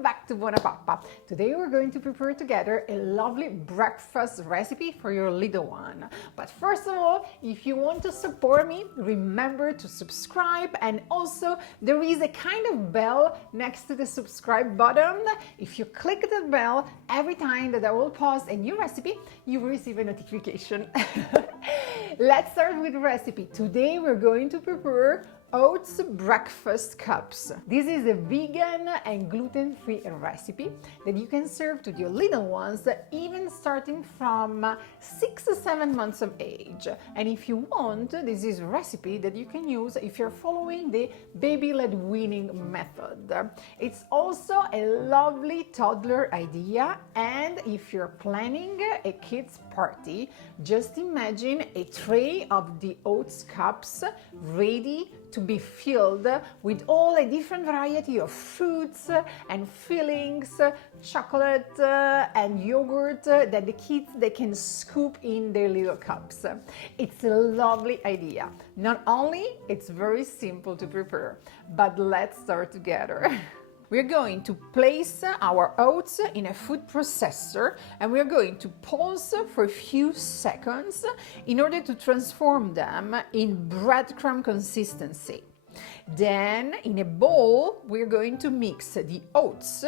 welcome back to BUONAPAPPA. Today we're going to prepare together a lovely breakfast recipe for your little one. But first of all, if you want to support me, remember to subscribe, and also there is a kind of bell next to the subscribe button. If you click the bell, every time that I will post a new recipe, you will receive a notification. Let's start with the recipe. Today we're going to prepare oats breakfast cups. This is a vegan and gluten-free recipe that you can serve to your little ones even starting from 6 to 7 months of age. And if you want, this is a recipe that you can use if you're following the baby-led weaning method. It's also a lovely toddler idea, and if you're planning a kids party, just imagine a tray of the oats cups ready to be filled with all a different variety of fruits and fillings, chocolate and yogurt that the kids they can scoop in their little cups. It's a lovely idea. Not only it's very simple to prepare, but let's start together. We're going to place our oats in a food processor, and we're going to pause for a few seconds in order to transform them in breadcrumb consistency. Then in a bowl, we're going to mix the oats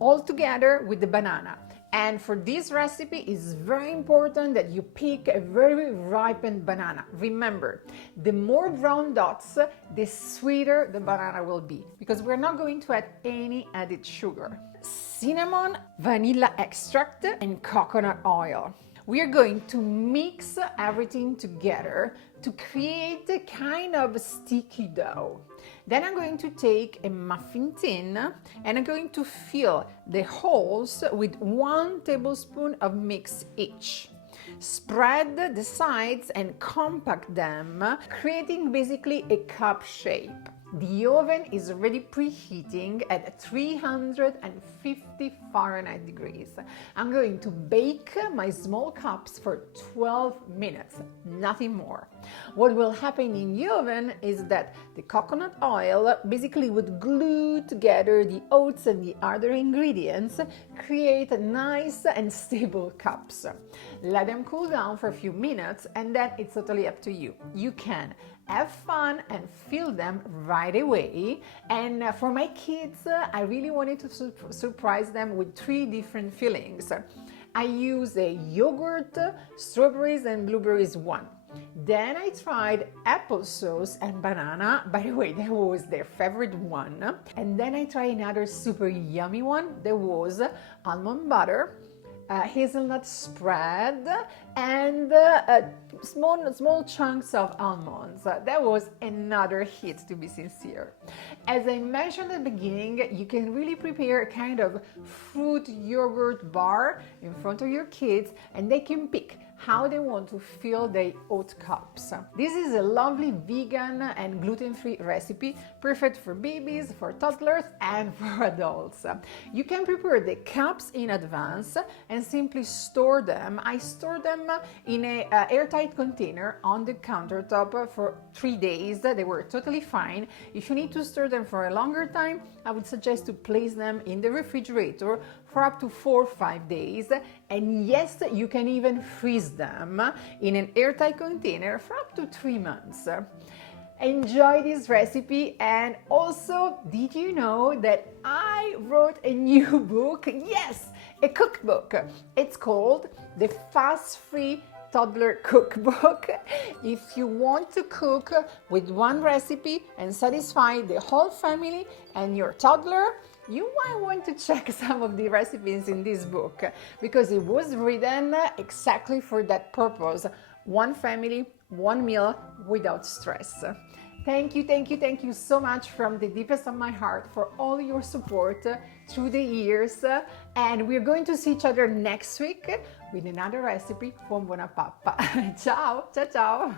all together with the banana. And for this recipe, it's very important that you pick a very ripened banana. Remember, the more brown dots, the sweeter the banana will be, because we're not going to add any added sugar. Cinnamon, vanilla extract, and coconut oil. We are going to mix everything together to create a kind of sticky dough. Then I'm going to take a muffin tin and I'm going to fill the holes with 1 tablespoon of mix each. Spread the sides and compact them, creating basically a cup shape. The oven is already preheating at 350 Fahrenheit degrees. I'm going to bake my small cups for 12 minutes, nothing more. What will happen in the oven is that the coconut oil basically would glue together the oats and the other ingredients, create nice and stable cups. Let them cool down for a few minutes, and then it's totally up to you. You can have fun and fill them right away. And for my kids, I really wanted to surprise them with 3 different fillings. I use a yogurt, strawberries and blueberries one. Then I tried applesauce and banana. By the way, that was their favorite one. And then I tried another super yummy one. That was almond butter, hazelnut spread, and small chunks of almonds. That was another hit, to be sincere. As I mentioned at the beginning, you can really prepare a kind of fruit yogurt bar in front of your kids, and they can pick how they want to fill their oat cups. This is a lovely vegan and gluten-free recipe, perfect for babies, for toddlers, and for adults. You can prepare the cups in advance and simply store them. I store them in an airtight container on the countertop for 3 days. They were totally fine. If you need to store them for a longer time, I would suggest to place them in the refrigerator for up to 4 or 5 days. And yes, you can even freeze them in an airtight container for up to 3 months. Enjoy this recipe. And also, did you know that I wrote a new book? Yes, a cookbook. It's called the Fuss-Free Toddler Cookbook. If you want to cook with one recipe and satisfy the whole family and your toddler, you might want to check some of the recipes in this book, because it was written exactly for that purpose. One family, one meal without stress. Thank you so much from the deepest of my heart for all your support through the years. And we're going to see each other next week with another recipe from BUONAPAPPA. Ciao, ciao, ciao.